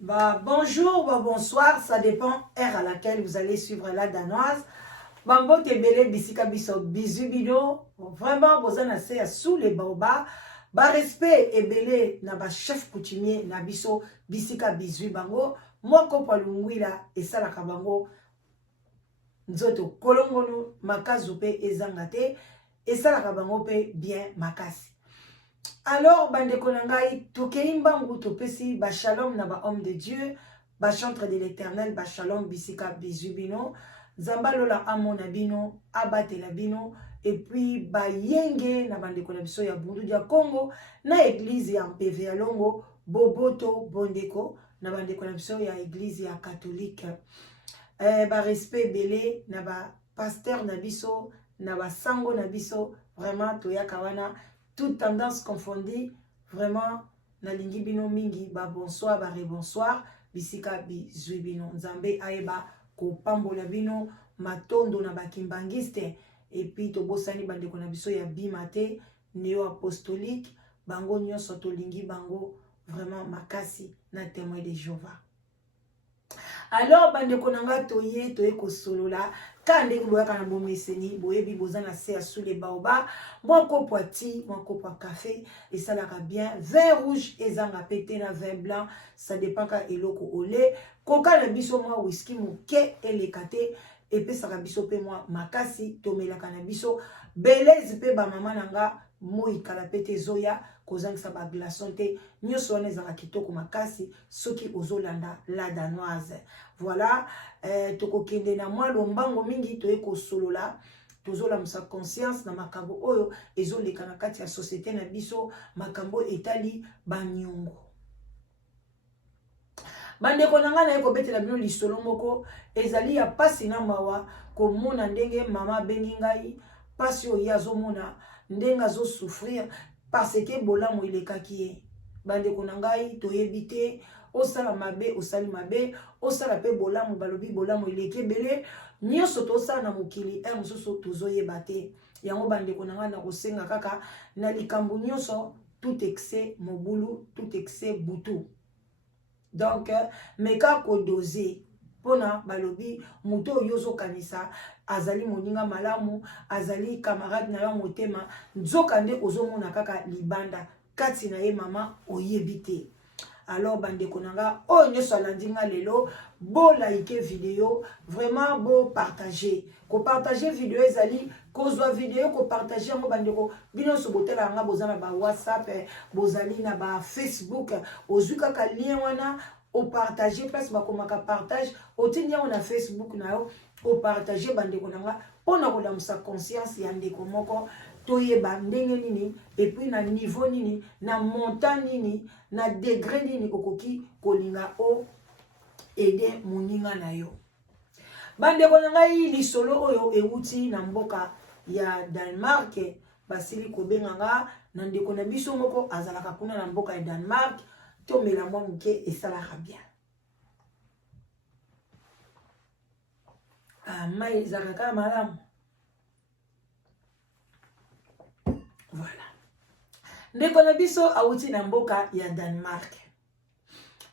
Bonjour, bonsoir, ça dépend heure à laquelle vous allez suivre la danoise. Bambo Tebele, Bisika Biso, Bisubino, vraiment, vous en avez sous les baobas. Respect et belé, na ba chef coutumier, na biso, Bisika Bisu Bango, Moko Palungwila, et Salaka Bango, Nzoto Kolongonu, Makazupe et Zangate, et Salaka Bango pe bien Makasi. Alors, bande konangai, tokeimbangu topesi, ba shalom na ba homme de Dieu, ba chantre de l'éternel, ba shalom bisika bisubino, zambalola amona bino, abate la bino, et puis ba yenge na bande konabiso ya bundu dia Congo, na église ya MPV ya Longo, boboto bondeko, na bande konabiso ya église ya catholique. Ba respect belé, na ba pasteur na biso, na ba sango na biso, vraiment toya kawana, toute tendance confondue, vraiment, na lingi bino mingi, ba bonsoir, ba rebonsoir, bisika bizui bino, nzambe aeba, ko pambola bino, matondo na bakimbangiste, et puis to bosani bande kona biso ya bimate, néo apostolique, bango nyonso to lingi bango, vraiment makasi, na témoin de Jéhovah. Alors, bande konanga toye kosolola, kande kuboyaka na bomeseni, boyebi bozana se sous les baobas, moi kopo ti, moi kopo café, et ça l'a bien, vin rouge, et zanga pété na vin blanc, ça dépend ka eloko ole, koka na biso moi whisky mouke, et les kate, et puis ça biso pe moi makasi, tomela kanabiso, beleze pe ba mama nanga, moi kalapete zoya, kozang sa ba glaçon te, nyoso wane zanga kitoko makasi, soki ozolanda la danoise. Voilà, toko kende na mwa lombango mingi toye ko solola, tozola musa conscience na makambo oyo, ezo leka na kati ya société na biso, makambo etali banyongo. Bandeko nanga na yeko bete la bino lisolo moko, ezali ya pasi na mawa, komona ndenge mama bengi ngai, pasi oyo azomona, ndenge azo souffrir, parce que bolamu ilekaki ye. Bandeko nangai toyebi te, osala mabe, osali mabe, osala pe bolamu, balobi bolamu ileke bele, nyoso tosala na mokili, mosusu tozoyeba te. Yango bandeko nangai na kosenga kaka, na likambo nyoso, tout excès mobulu, tout excès butu. Donc, meka kodoze, pona balobi, muto yozo kanisa, azali moninga malamu, azali camarade na yo motema, nzokande ozomona kaka libanda, kati na ye mama oyebite. Alors bandeko nanga, nyoso alandinga lelo, bo like vidéo, vraiment bo partager. Ko partager vidéo ezali, kozwa vidéo ko partager ngo bandeko, bino so botela nga bozana ba WhatsApp, bozali na ba Facebook, ozwi kaka lien wana, o partager place bakomaka partage, otindi yango na Facebook na yo, o partager bandeko nanga, pona kolamusa conscience ya ndeko moko, toyeba ndenge nini, et puis na niveau nini, na montant nini, na degré nini okoki kolinga o aider moninga na yo. Bandeko ngai lisolo oyo euti na mboka ya Danemark, basili kobenganga na ndeko na biso moko azalaka kuna na mboka ya Danemark, tomela mwa muke esalaka bien. Mai ezalaka malamu. Voilà. Ndeko na biso auti na mboka ya Danemark.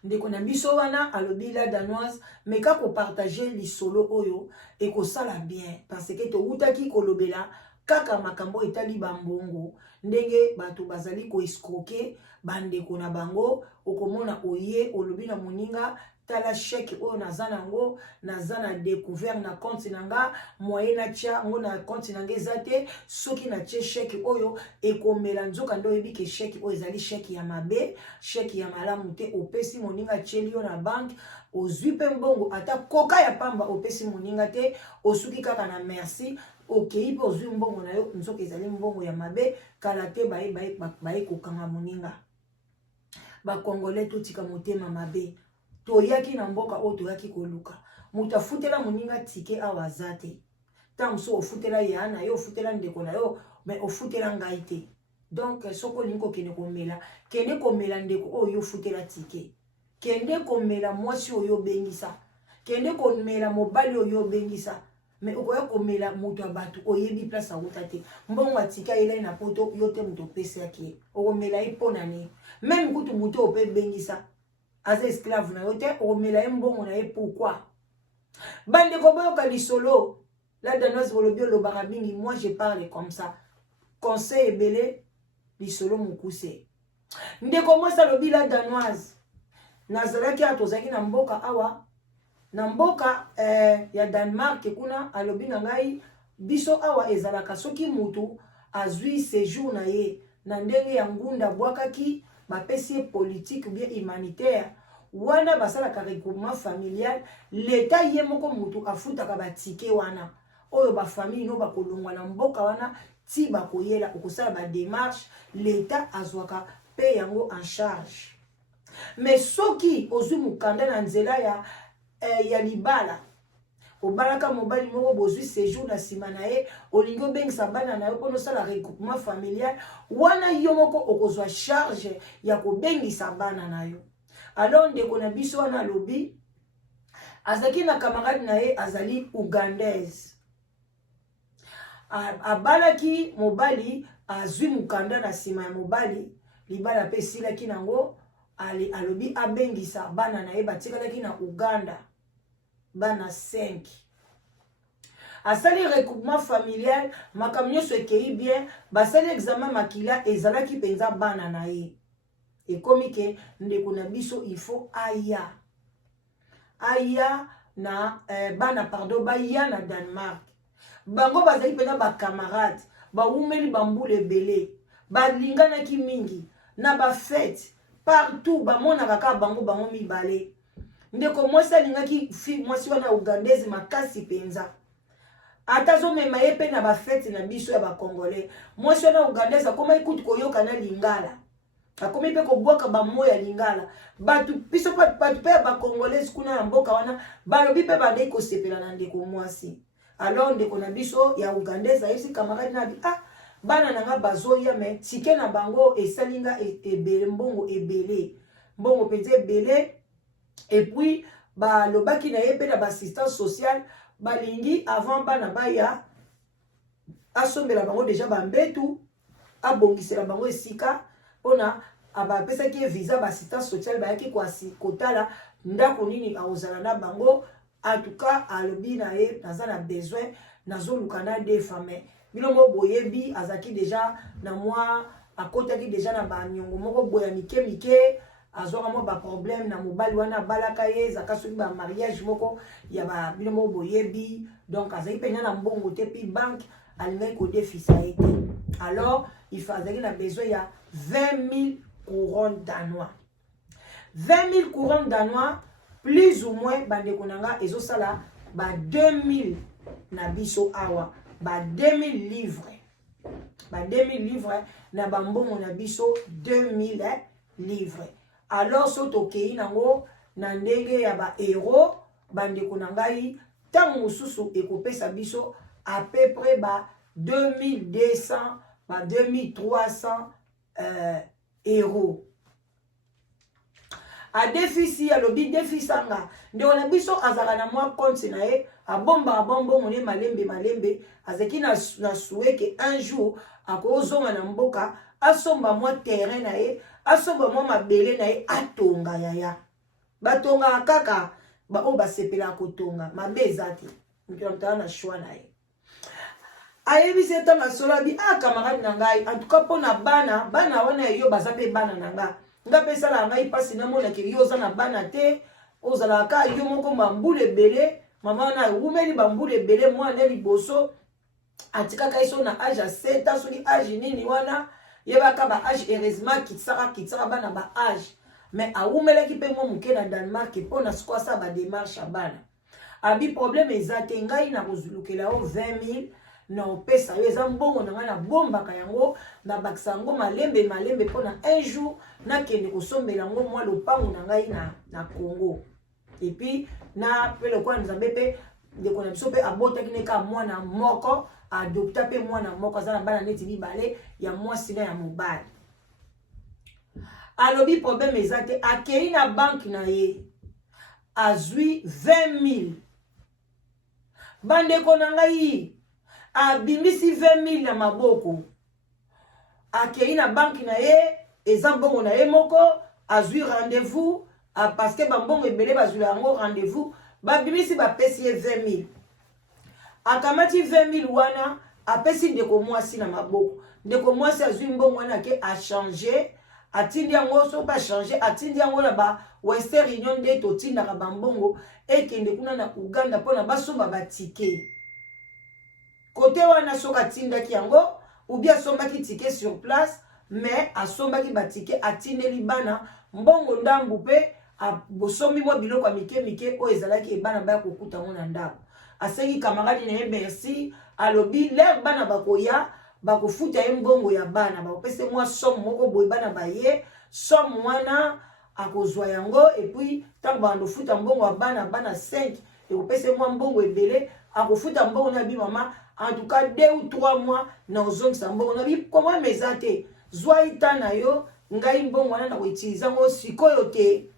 Ndeko na biso wana alobi la danoise, meka ko partager lisolo oyo et ko sala bien parce que to utaki kolobela kaka makambo etali bambongo, ndenge bato bazali ko escroquer bandeko na bango, okomona oye olobi na moninga tala chèque oyo nazana ngo, nazana découvert na compte nanga, moyen na tia ngo na compte nanga ezate, soki na tie chèque oyo ekomela nzoka ndo yebi ke chèque oyo ezali chèque ya mabe, chèque ya malamu te, opesi moninga tieli yo na banque, ozwi pe mbongo ata koka ya pamba opesi moninga te, osuki kaka na merci, okei pe ozwi mbongo na yo, nzoka ezali mbongo ya mabe, kala te bae kokanga moninga. Ba Congolais totika motema mabe. Toyaki na mboka o toyaki koluka. Muta futela moninga tike awazate. Tango so ofutela ya na yo, ofutela ndeko na yo, mais ofutela ngai te. Donc soko linko kene komela, kene komela ndeko oyo futela tike. Kende komela mwasi oyo bengisa. Kende komela mobali oyo bengisa. Mais okoya komela mutu abatu oyebi place a utate. Mbongo atika ele na poto yote muto pese yake. Okomela ipona ne. Même kutu mutu ope bengisa. aza esclave na yo te omela ye mbongo na ye pourquoi bandeko boyoka lisolo la danoise bolobi olobaka mingi moi je parle comme ça conseil ebele lisolo mokuse ndeko mwasi alobi la danoise nazalaki awa tozalaki na mboka awa na mboka ya Danemark kuna alobi na ngai biso awa ezalaka soki mutu azwi séjour na ye na ndenge ya ngunda bwakaki bapesi ye politique ou bien humanitaire wana basalaka regroupement familial leta ye moko mutu afutaka batike wana oyo bafamille no bakolongwa na mboka wana ti bakoyela okosala badémarche leta azwaka pe yango en charge mais soki ozwi mokanda na nzela ya libala obalaka mobali moko bozwi séjour na nsima na ye olingi obengisa bana na yo mpona osala regroupement familial wana yo moko okozwa charge ya kobengisa bana na yo alors ndeko na biso wana alobi azalaki na camarade na ye azali ugandaise abalaki mobali azwi mokanda na nsima ya mobali libala mpe esilaki nango alobi abengisa bana na ye batikalaki na Uganda bana 5 asali regroupement familial makambo nyonso ekei bien basali examen makila ezalaki mpenza bana na ye ekomi ke ndeko na biso il faut aya na bana pardon baya na Danemark bango bazali mpenza bacamarade bawumeli bambula ebele balinganaki mingi na bafete partout bamonaka kaka bango mibale ndeko mwasi alingaki mwasi wana ugandaise makasi mpenza ata azomema ye mpe na bafete na biso ya bakongolais mwasi wana ugandaise akoma ikuti koyoka na lingala akomi mpe kobwaka bamoya ya lingala biso batu mpe ya bakongolais kuna na mboka wana balobi mpe bandeki kosepela na ndeko mwasi alors ndeko na biso ya ugandaise ayebisi camarade na bi bana nanga bazoya me tike na bango esalinga ebele mbongo ebele mbongo mpenza ebele et puis balobaki na ye mpe na bassistance sociale balingi avant bana baya asombela bango deja bambetu abongisela bango esika mpona bapesaki ye visa bassistance sociale bayaki kotala ndako nini akozala na bango en tout cas alobi na ye naza na besoin nazoluka na defa me bilongo boyebi azaki deja na mwa akotaki deja na banyongo moko boya mike azwaka mwa baproblème na mobali wana abalaka ye ezaka soki bamariage moko ya bilongo boyebi donc azalaki mpenza na mbongo te mpi banque alingaki kodefisa ye te alors azalaki na besoin ya 20 000 couronnes danois 20 000 couronnes danois plus ou moins bandeko na nga ezosala ba 2000 na biso awa ba 2000 livres ba 2000 livres na bambongo na biso 2000 livres alors so tokei nango na ndenge ya ba euro bandeko na ngai ntango mosusu ekopesa biso à peu près ba 2200 ba 2300 euros a defisi alobi defisanga ndeko na biso azala na mwa compte na ye abomba bongo ne malembe azaki na souhaite un jour akozonga na mboka asomba mwa terrain na ye asomba mwa mabele na ye atonga yaya batonga kaka o basepela kotonga mabe ezati mutala na choix na ye ayebisi eta masolo abi camarade na ngai en tout cas pona bana wana yo baza pe bana na nga nga pesala ngai pasi na mona ke yo oza na bana te ozala ka yo moko bambula ebele mama wana umeli bambula ebele mwana liboso atikaka iso na age ya 7 ans soki age nini wana yebaka ba age heureusement kitsaka bana ba age mais awumelaki mpe mwa moke na Danemark mpona sikoyo asala badémarche ya bana abi problème eza te ngai na kozulukela yo 20 000 na opesa yo eza mbongo na ngai nabombaka yango nabakisa yango malembe mpona un jour nakende kosombela yango mwa lopango na ngai na Congo epuis na mpe lokola nzambe mpe ndeko na biso mpe abotaki neka mwana moko adopta mpe mwana moko aza na bana neti mibale ya mwasi na ya mobali alobi problème eza te akei na banke na ye azwi 20 000 bandeko na ngai abimisi 20 000 na maboko akei na banke na ye eza mbongo na ye moko azwi rendez-vous parce que bambongo ebele bazula yango rendez-vous babimisi bapesi ye 20 000 akamati 20 000 wana apesi ndeko mwasi na maboko ndeko mwasi azwi mbongo wana ke achange atindi yango so ba changer atindi yango na ba Western Union nde totindaka bambongo ekende kuna na Uganda mpona basomba batike kote wana soka atindaki yango ou bien asombaki tike sur place mais asombaki batike atindeli bana mbongo ndambu pe bosombi mwa biloko ya mike oyo ezalaki ebana baya kokuta ngo na ndako asengi kamaradi na ye merci alobi lere bana bakoya bakofuta ye mbongo ya bana bakopesa mwa somme moko boye bana baye somme wana akozwa yango epuis ntango bandofuta mbongo ya bana 5 ekopesa mwa mbongo ebele akofuta mbongo na bi mama en tout cas 2 ou 3 mois na ozongisa mbongo na bi koma meza te zwa ita na yo ngai mbongo wana na koutiliza ngo sikoyo te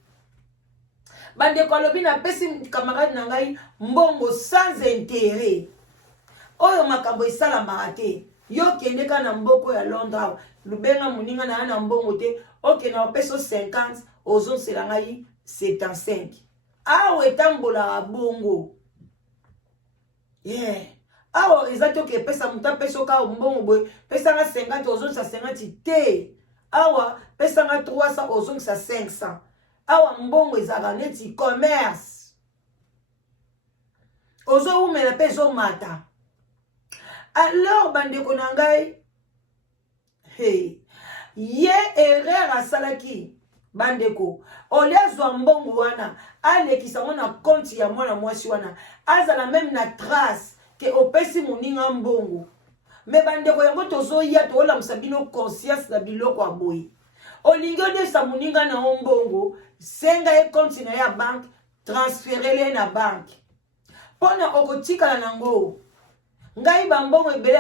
bandeko alobi napesi camarade na ngai mbongo sans intérêt oyo makambo esalamaka te yo kende ka na mboko ya Londres lubenga moninga na na mbongo te oke na peso 50 ozonsela ngai 75 awo etambola bongo awo ezati oke pesa muta peso ka mbongo boy pesa nga 50 ozonsa 50 te awa pesa nga 300 ozonsa 500 awa mbongo ezaka neti commerce ozo umela pe zo mata alors bandeko na ngai ye erreur asalaki bandeko olezwa mbongo wana alekisa ngo na konti ya mwana mwasi wana azala même na trace ke opesi moninga mbongo me bandeko yango tozoya tolamusa bino conscience na biloko ya boye olingi odesa moninga na mbongo senga ye konti na ya banque transferele na banque pona okotikala nango ngai bambongo ebele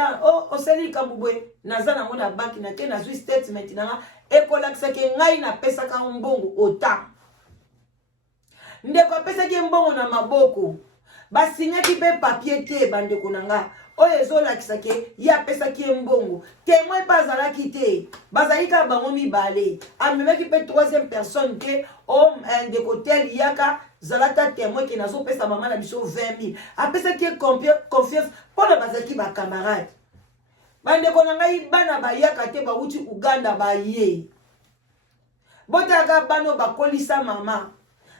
oseli kambubwe naza nango na banque na ke nazwi statement nanga ekolakisaki ngai napesaka mbongo ota ndeko apesaki mbongo na maboko basinyaki pe papier te bandeko na nga oyo ezolakisaki ye apesaki mbongo témoin mpe azalaki te bazali kaka bango mibale amemaki mpe 3e personne te ndeko tel yaka zalata témoin ke nazopesa mama na biso 20 000 apesaki confiance mpona bazalaki bakamarade bandeko na ngai bana bayaka te bawuti Uganda baye botaka bano bakolisa mama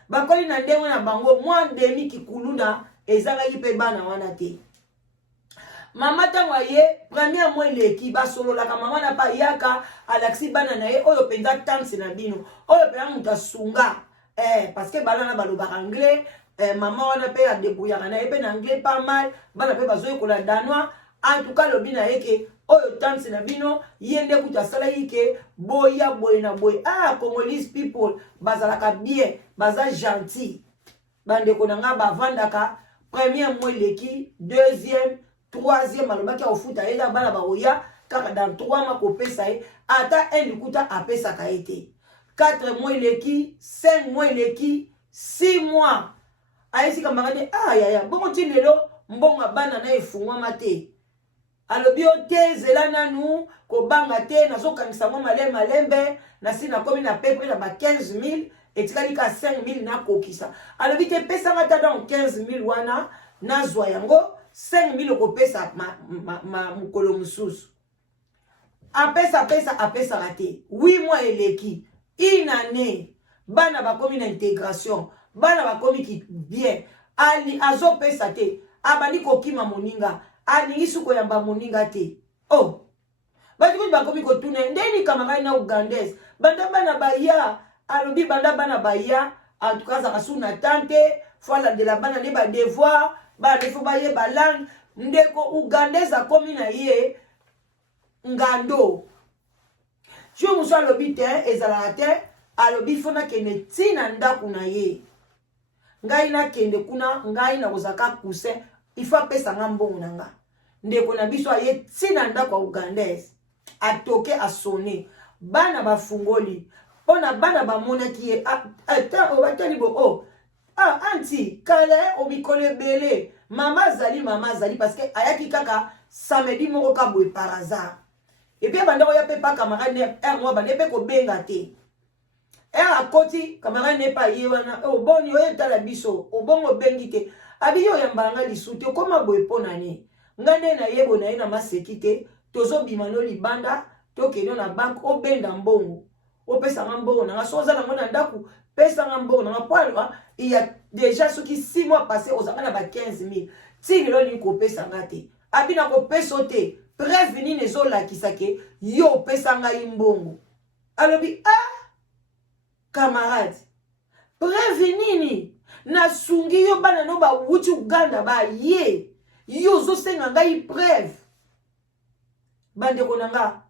bakoli na ndenge na bango mwa demi kikuluna ezalaki mpe bana wana te mama tango aye premier mois eleki basololaka mama na pa yaka alakisi bana na ye oyo penza tanse na bino oyo penza mutu asunga parce que bana na balobaka anglais mama wana pe adebrouillaka na ye pe na anglais pas mal bana pe bazoyekola danois en tout cas lobi na ye ke oyo tanse na bino ye nde kutu asalaki ke boya boye na boye Congolese people bazalaka bien baza gentil bandeko na nga bavandaka premier mois eleki deuxième 3e alobaki akofuta ye na bana baoya kaka dans 3 mois kopesa ye ata likuta apesaka ye te 4 mois eleki 5 mois eleki 6 mois ayesika makade yaya bongo ti lelo mbongo bana na efungwama te alobi o te zela nanu kobanga te nazokangisa mwa malembe nasi nakomi na pepre na ba 15 000 etikali ka 5 000 nakokisa alobi te pesanga ta donc 15 000 wana nazwa yango 5 000 okopesa mukolo mususu apesaka te 8 mois eleki une année bana bakomi na intégration bana bakomi ki bien azopesa te abandi kokima moninga alingisi koyamba moninga te batikuti bakomi kotuna ndeni kamakai na Ugandese banda bana baya alobi banda bana baya en tout cas azaka su na tante fala de la bana ne ba devoir bana defo baye balangue ndeko Ugandese akomi na ye ngando jo muso alobi te ezalaka te alobi fona kende tina ndako na ye ngai nakende kuna ngai nakozaka cousin ifa pesa nga mbongo na nga ndeko na biso aye tina ndako ya Ugandese atoke asone bana bafungoli mpona bana bamonaki ye obatali bo anti kala omikolo ebele mama azali parce que ayaki kaka samedi moko ka boye par hasard epui bandako ya pe pa camarade mois bande pe kobenga te a koti camarade n'est pas yewana o boni o eta la biso o bongo bengite abi yo yambanga lisuti koma boye ponani ngane na yebo na ina masekite tozo bimano libanda to keno na bank o benda mbongo o pesa mbongo na soza na ngona ndaku pesa mbongo na poalwa il y a déjà ceux qui 6 mois passés aux amana ba 15000 ti lelo ni ko pesa ngate abi na ko pesa te prévenir les autres la kisake yo pesa nga imbongo alobi camarade prévenini na sungi yo bana no ba wuti Uganda ba ye yo zo senga ngai preuve bande konanga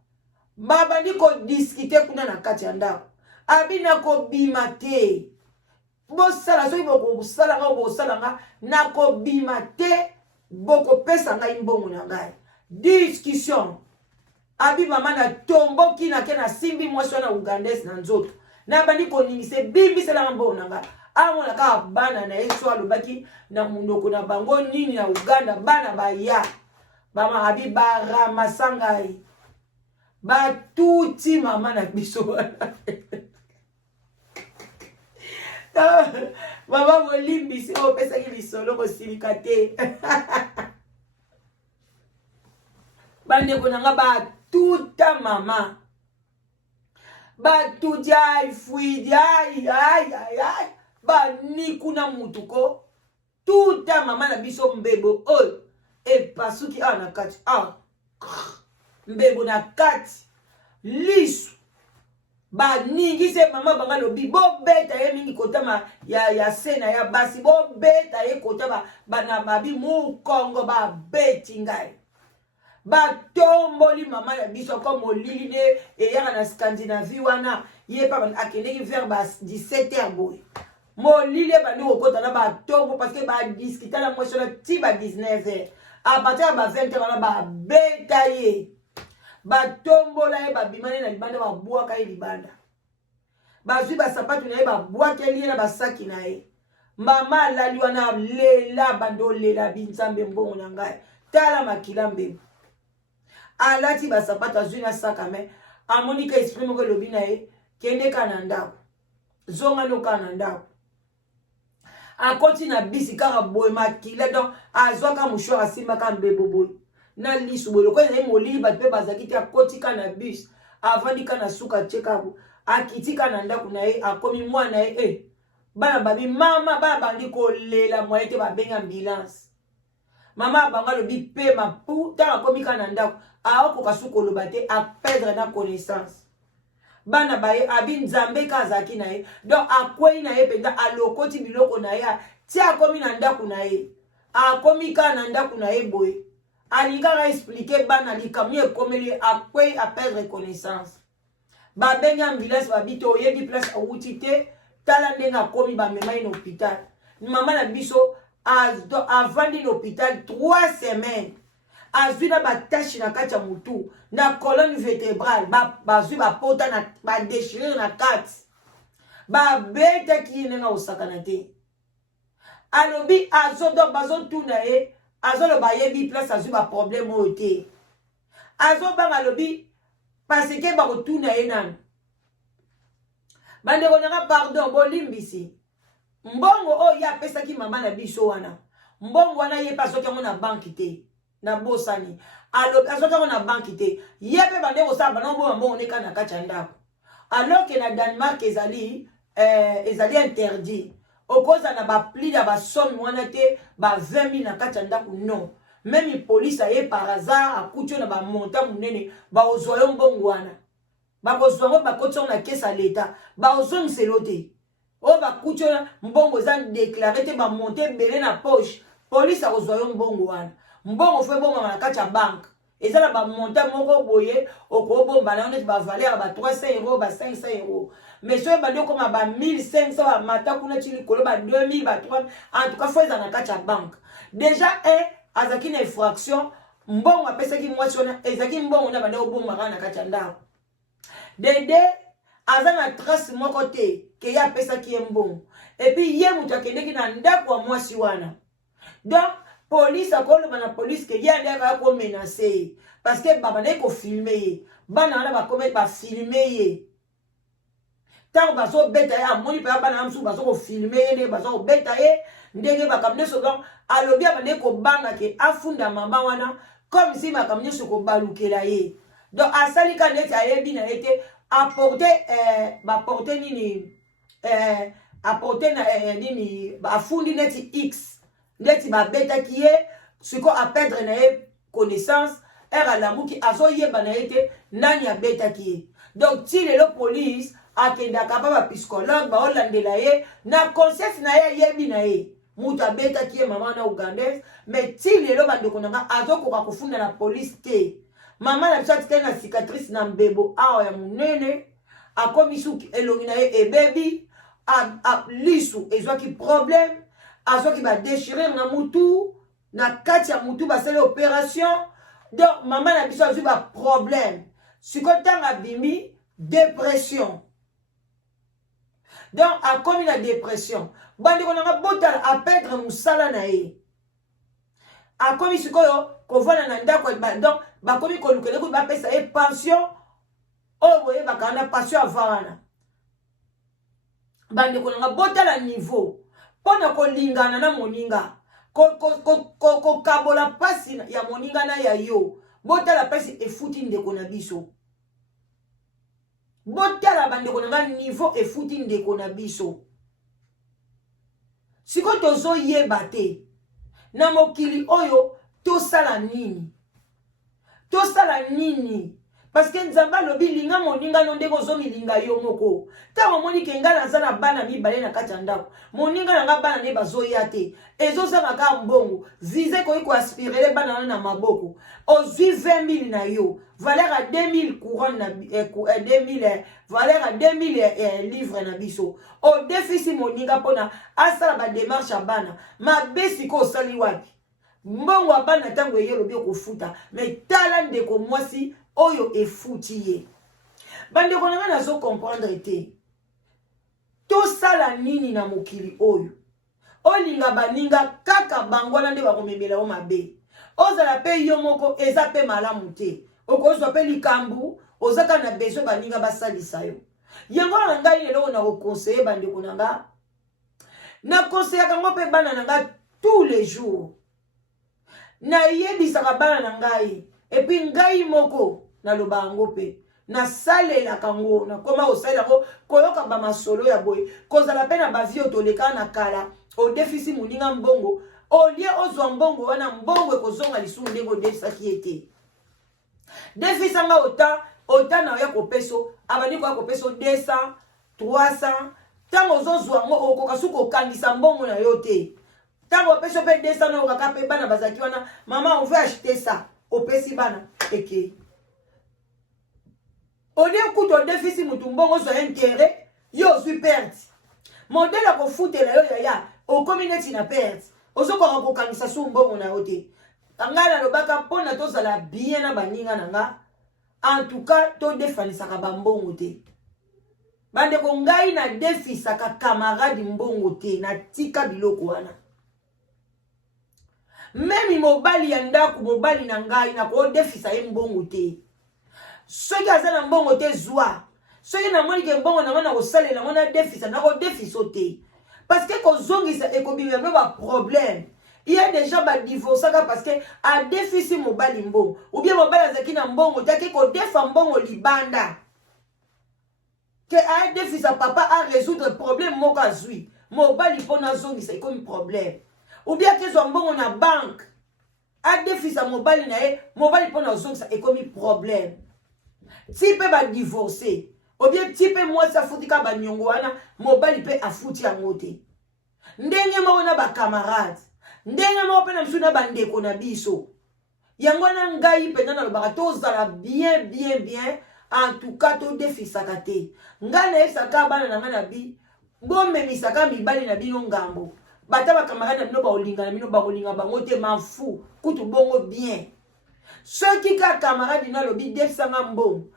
babandi ko discuter kuna na kati ya ndako abina ko bima te bo sala so boko sala nga bo sala nga na ko bima te boko pesa ngai mbongo na ngai discussion abi mama na tomboki na ke na simbi mwasho na Ugandese na nzoto na bandi ko ningise bimbi sala mbongo na ngai amona ka bana na yeso alobaki na munoko na bango nini na Uganda bana baya bama abi bara masangai ba tuti mama na biso mama molimbisi o pesa ki lisolo ko silika te bande ko nanga ba tuta mama ba tuja fui ai ba ni kuna mutuko tuta mama na biso mbebo o e pasuki na kati mbebo na kati lisu ba ningi se mama banga lobi bo beta ye mingi kotama ya sena ya basi bo beta ye kotama bana babi mu Kongo ba beti ngai ba tomboli mama ya biso ko molili de e ya na Scandinavie wana ye pa akendeki vers ba 17h boy molili ba ni okota na ba tombo parce que ba discuter la motion na ti ba 19h à partir ba 20h wana ba beta ye batombola ye babimane na libanda babwaka ye libanda bazwi basapatu na ye babwakeli ye na basaki na ye mama alali wana lela bando lela binzambe mbongo na ngai tala makila mbebo alati basapatu azwi na saka me amoni ka esprit moko elobi na ye kende ka na ndako zonga noka na ndako akoti na bisi kaka boye makila donc azwaka mouchoir asimbaka mbebo boye na lisu bolo ko na molili ba pe bazaki te akotika na bus avandika na suka chekabo akitika na ndaku na ye akomi mwana ye bana babi mama bana bandi ko lela moye te ba benga ambulance mama banga lobi pe mapu ta akomi kana ndaku aoko kasuko lobate a perdre na connaissance bana baye abi nzambe kazaki na ye donc akwei na ye penda alokoti biloko na ye ti akomi na ndaku na ye akomi kana ndaku na ye boye alinga expliquer bana likamye ekomeli akwei a perdre connaissance ba benga ambulance babito yebi place awuti te tala ndenga komi ba mema ina hôpital mama na biso avandi l'hôpital 3 semaines azwi na batashi na kati ya mutu na colonne vertébrale bazwi bapota na badéchirure na kati babetaki ye ndenga osakana te alobi donc bazotuna ye azoloba yebi place azwi baproblème oyo te azobanga alobi parce que bakotuna ye nanu bandeko nanga pardon bolimbisi mbongo oyo apesaki mama na biso wana mbongo wana ye pe azoki yango na banki te na bosani alobi azoki yango na banki te ye mpe bandeko osala banaboma mbongo neka na kati ya ndako alors que na Danemark ezali interdit okoza na bapli na basomme wana te ba 20 000 na kati ya ndako non même police aye par hasard akuti na bamonta munene baozwa yo mbongo wana bakozwa ngo bakoti na kesa leta baozongiselo te o bakuti na mbongo eza déclaré te bamonte ebele na poche police akozwa yo mbongo wana mbongo fo ebomba na kati ya banque eza na bamonta moko boye okobomba na neti bavaleur ba 300 euros ba 500 euros mais so ebandi okoma ba 1500 bamata kuna ti likolo ba 2000 ba 3000 en tout cas fo eza na kati ya banque déjà azaki na infraction mbongo apesaki mwasi wana ezaki mbongo na bandi obombaka na kati ya ndako dede aza na trace moko te ke ye apesaki ye mbongo epuis ye moto akendeki na ndako ya mwasi wana donc police akoloba na police ke ye ande akaya komenase ye parce que babandaki kofilme ye bana wana bakome bafilme ye tant baso beta ye amoni pa bana amsu baso ko filmer ne baso ko beta ye ndenge bakamne so donc alobi abane ko banga ke afunda mama wana comme si bakamne so ko balukela ye donc asali ka neti ayebi na ete apporter nini apporter na nini afundi neti x neti babeta ki ye siko a perdre na ye connaissance era lamuki azoyeba na ete nani abeta ki ye donc ti lelo police akendaka pa bapsychologue baolandela ye na conscience na ye yebi na ye mutu abetaki ye mama na ugandaise mais ti lelo bandeko na nga azokoka kofunda na police te mama na biso atikali na cicatrice na mbebo awa ya monene akomi suki elongi na ye ebebi lisu ezwaki problème azwaki badéchirure na mutu na kati ya mutu basali opération donc mama na biso azwi baproblème sikoyo ntango abimi dépression donc akomi na dépression bandeko nanga botala aperdre mosala na ye akomi sikoyo kovanda na ndako donc bakomi kolukele kuyi bapesa ye pension oyo boyebaka na pension ava wana bandeko nanga botala niveau mpona kolingana na moninga kokabola mpasi ya moninga na ya yo botala mpasi efuti ndeko na biso botala bandeko na nga niveau efuti ndeko na biso siko tozoyeba te na mokili oyo tosala nini parce que nzambe alobi linga moninga no ndenge ozomilinga yo moko ntango omoni ke nga naza na bana mibale na kati ya ndako moninga na nga bana ne bazoya te ezozanga kaka mbongo vize koyi koaspirele bana na maboko ozwi 20 000 na yo valeur à 2000 couronne na 2000 valeur à 2000 livres na biso o déficit moninga pona asala ba démarche ya bana mabesi ko osali wapi mbongo ya bana ntango eyelobi kofuta mais tala ndeko mwasi oyo efuti ye bandeko nanga nazo comprendre te tosala nini na mokili oyo olinga baninga kaka bangola nde bakomemela o mabe ozala pe yo moko eza pe malamu te okozwa pe likambu ozaka na besoin baninga basalisa yo yango na ngai lelo na kokonseye bandeko nanga na konseyaka ngo pe bana nanga tous les jours na yebisaka bana na ngai epi ngai moko na loba yango pe na salela kango na koma osalela ko koyoka ba masolo ya boy kozala pe na bavio toleka na kala o déficit muninga mbongo o lie ozwa mbongo wana mbongo ekozonga lisumu ndenge odefisaki ete defisanga ota na ya kopeso abani kwa kopeso 200 300 tango ozozwa ngo okoka suko kangisa mbongo na yo te tango opeso pe 200 na okaka pe bana bazaki wana mama on veut acheter ça opesi bana eke on est coup de déficit mutumbongo so intérêt yo suis perte modèle ko futela yo ya o community na perte ozoko ko kangisa su mbongo na yo te angala lobaka pona tozala bien na baninga nanga en tout cas to defanisaka bambongo te bande ko ngai na defisaka camarade mbongo te na tika biloko wana même mobali ya ndako mobali na ngai na ko defisa ye mbongo te soki aza na mbongo te zwa soki na moni ke mbongo na wana kosalela ngona defisa na ko defiso te parce que kozongisa ekobima ba problème il y a déjà ba divorce parce que a déficit mobali mbongo ou bien mobali azaki na mbongo te ko defa mbongo libanda que a déficit papa a résoudre problème moko azui mobali pona zongisa ekomi problème ou bien que zo mbongo na banque a déficit mobali na e mobali pona zongisa ekomi problème type ba divorcer ou bien type moi sa futika ba nyongo wana mobali pe afuti yango te ndenge mo na ba camarades ndenge mo pe na msu na bandeko na biso yango na ngai pe na lobaka tozala bien en tout cas to defisaka te ngai na esaka bana na ngana bi bomemisaka mibali na bino ngambo bata ba camarades na bino ba olinga na bino ba olinga bango te mafu kutu bongo bien soki ka camarade na lobi defisanga mbongo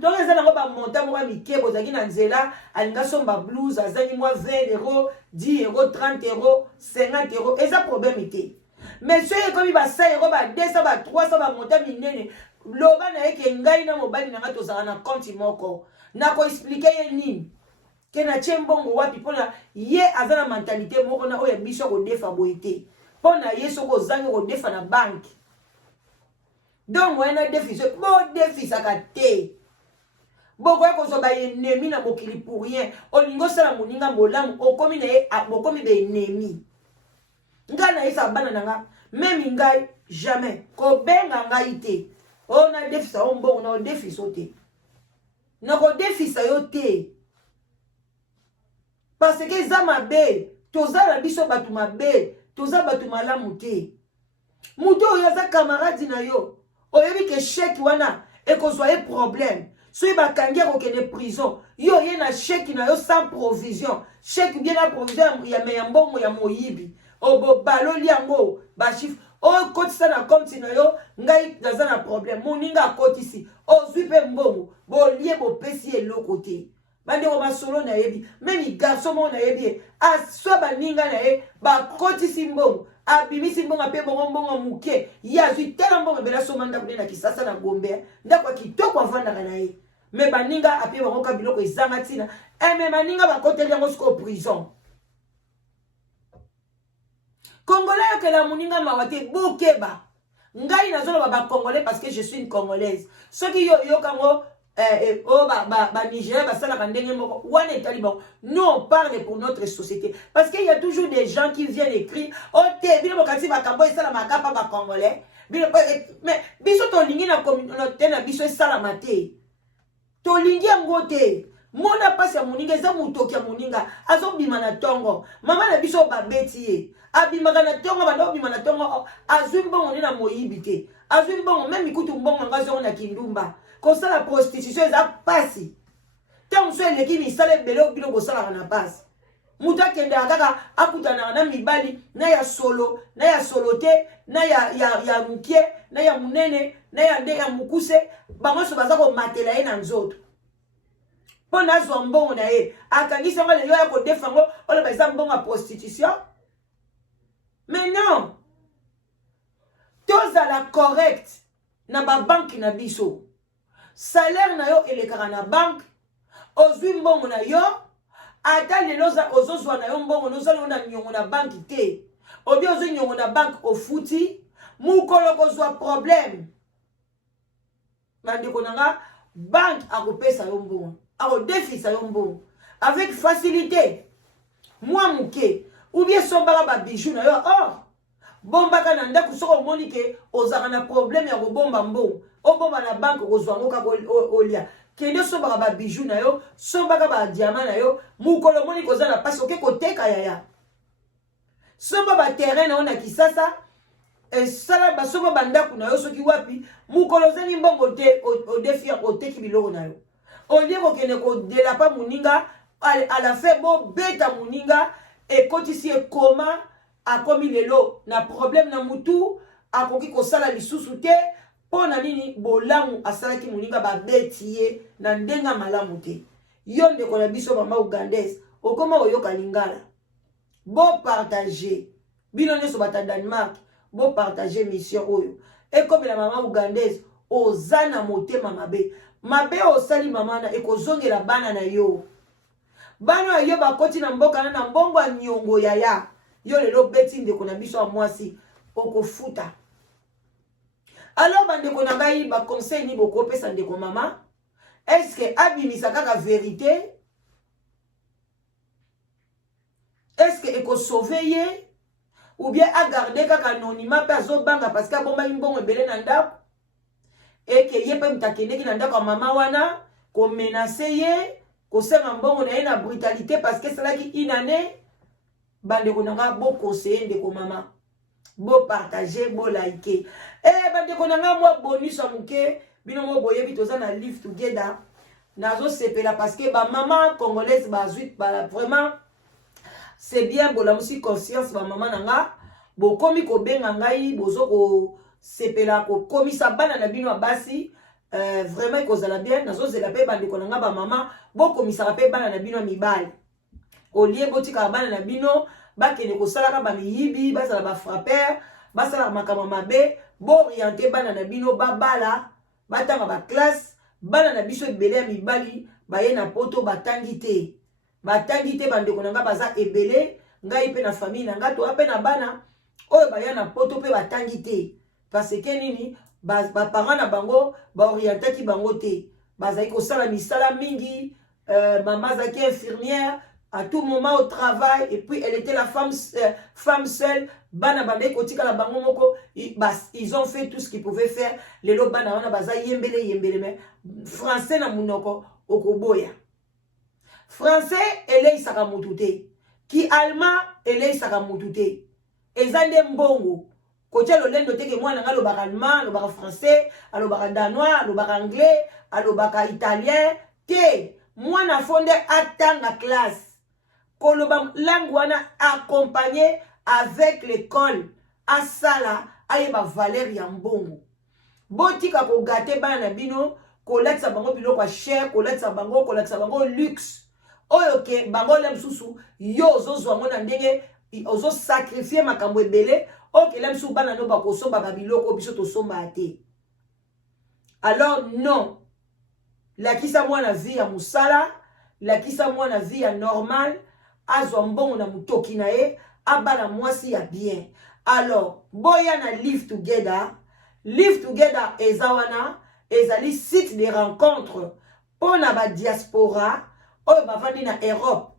donc eza nango bamonta moko ya mike bozalaki na nzela alinga somba blouse azangi mwa 20 €, 10 €, 30 €, 50 €, eza problème te mais soki ekomi ba 100 €, ba 200, ba 300 bamonta minene loba na ye ke ngai na mobali na nga tozala na compte moko na koexplike ye nini ke na tie mbongo wapi mpona ye aza na mentalité moko na oyo biso kodefa boye te mpona ye soki ozangi kodefa na banke donc moye na defisa bodefisaka te bokoya kozwa baennemi na mokili pour rien olingi osala moninga molamu okomi na ye bokomi baennemi ngai na yesa bana na nga memi ngai jamais kobenga ngai te oyo na defisa yo mbongo na odefisa yo te na kodefisa yo te parce que eza mabe toza na biso bato mabe toza bato malamu te moto oyo aza camarade na yo oyebi ke chèque wana ekozwa ye problème soki bakangi akokende prison yo ye na chèque na yo sans provision chèque bien na provision ya mbongo ya moyibi obobaloli yango bachifre oyo kotisa na compte na yo ngai naza na problème moninga akotisi ozwi mpe mbongo bolie bopesi eloko te bandeko masolo na yebi memi garçon moko na yebi aswa baninga na ye bakotisi mbongo abimisi mbongo ape bongo muke ye azwi tala mbongo ebela soma ndako nde na kisasa na gombe ndako ya kitoko avandaka na ye me baninga ape bango ka biloko ezanga ntina me baninga bakoteli yango siko prison Congolais yokela moninga mawa te bokeba ngai nazoloba ba Congolais parce que je suis une Congolaise soki yo yokango Nigeria basalaka ndenge moko wana etali bango nous on parle pour notre société parce qu'il y a toujours des gens qui viennent écrire oh te bino bokati bakambo esalamaka pa ba Congolais mais biso tolingi na communauté na biso esalama te tolingi yango te mona pasi ya moninga eza motoki ya moninga azobima na tongo mama na biso babeti ye abimaka na tongo banda obima na tongo azwi mbongo nde na moyibi te azwi mbongo meme mikutu mbongo nga zongo na kindumba kosala prostitution eza pasi ntango so eleki misala ebele bino bosalaka na pasi moto akendaka kaka akutanaka na mibali na ya solo te na ya mukie na ya munene na ya nde ya mukuse bango so baza komatela ye na nzoto mpo na azwa mbongo na ye akangisi yango lelo ya kodefa yango oloba eza mbongo ya prostitution mais non tozala correct na babanki na biso salaire na yo elekaka na banque ozwi mbongo na yo ata lelo ozozwa na yo mbongo nozala na nyongo na banki te obi ozwi nyongo na banque ofuti mukolo kozwa problème bandeko nanga banque akopesa yo mbongo akodefisa yo mbongo avec facilité mwa muke ou bien sombaka babijou na yo bombaka na ndako soko omoni ke ozaka na problème ya kobomba mbongo obomba na banque kozwa ngo kaka olia kende sombaka babijou na yo sombaka badiama na yo mukolo omoni koza na pasi oke koteka yaya somba baterrain na yo na kisasa esala basomba bandako na yo soki wapi mukolo ozali mbongo te odefia oteki biloko na yo olie kokende kodelapa moninga à la fin bobeta moninga ekotisi ekoma akomi lelo na problème na mutu akoki kosala lisusu te mpo na nini bolamu asalaki moninga babeti ye na ndenga malamu te yo ndeko na biso mama ugandaise okoma oyoka lingala bopartage bino nyonso bata Danemark bopartage mission oyo ekomela mama ugandaise oza na motema mabe osali mama na ekozongela bana na yo bana yo bakoti na mboka na mbongo ya nyongo yaya yo lelo beti ndeko na biso ya mwasi okofuta alors bandeko na ngai baconseil ni bokopesa ndeko mama est-ce que abimisa kaka vérité est-ce que ekosauve ye ou bien agarde kaka anonymat mpe azobanga parce que abombaki mbongo ebele na ndako eke ye mpe mutakendeki na ndako ya mama wana komenase ye kosenga mbongo na ye na brutalité parce que esalaki une année bandeko na nga boconseiller ndeko mama bopartage bolike bandeko na nga mwa bonus ya moke bino mo boyebi toza na live together nazosepela parce que bamama congolaise bazwi vraiment c'est bien bolamusi conscience bamama na nga bokomi kobenga ngai bozo kosepela kokomisa bana na bino ya basi vraiment ekozala bien nazozela mpe bandeko na nga bamama bokomisaka mpe bana na bino ya mibali olie botikaka bana na bino bakende kosalaka bamiyibi basala bafrappeur basalaka makambo mabe booriente bana na bino babala batanga baklasse bana na biso ebele ya mibali baye na poto batangi te batangi te bandeko na nga baza ebele ngai pe na famille na nga to pe na bana oyo baya na poto pe batangi te parce que nini baparent na bango baorientaki bango te bazali kosala misala mingi maman azalaki infirmière à tout moment au travail et puis elle était la femme seule bana bandai kotika la bango moko ils ont fait tout ce qu'ils pouvaient faire lelo bana wana baza yembele mais français na munoko okoboya français eleisaka mutu te ki allemand eleisaka mutu te eza nde mbongo kotia lolendo teke mwana nga alobaka allemand alobaka français alobaka danois alobaka anglais alobaka italien te mwana fonde atanga classe koloba langue wana accompagné avec l'école asala ayeba valeur ya mbongo botika ko gâter bana na bino kolatisa bango biloko ya cher kolatisa bango luxe oyo ke bango le msusu yo ozozwa ngo na ndenge ozo sacrifier makambo ebele oke le msusu bana no bakosomba babiloko biso tosomba te alors non lakisa mwana vie ya musala lakisa mwana vie ya normal azwa mbongo na mutoki na ye abana mwasi ya bien alors boya na live together ezawana ezali site de rencontre pona ba diaspora oyo bavandi na Europe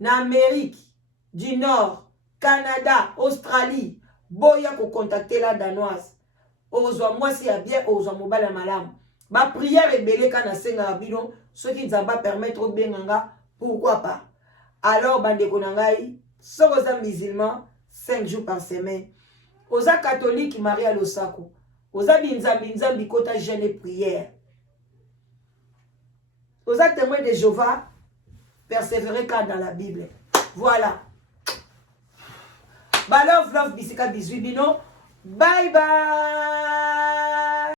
na Amérique du Nord Canada Australie boya ko contacter la danoise ozwa mwasi ya bien ozwa mobali ya malamu ba prière ebele kana senga bino soki nzamba permettre benganga pourquoi pas alors bandeko na ngai soko za musulman 5 jours par semaine oza catholique Maria Losako oza binzambi kota jeûne et prière oza témoin de Jéhovah persévérer quand dans la Bible voilà love bisika 18 bino bye bye.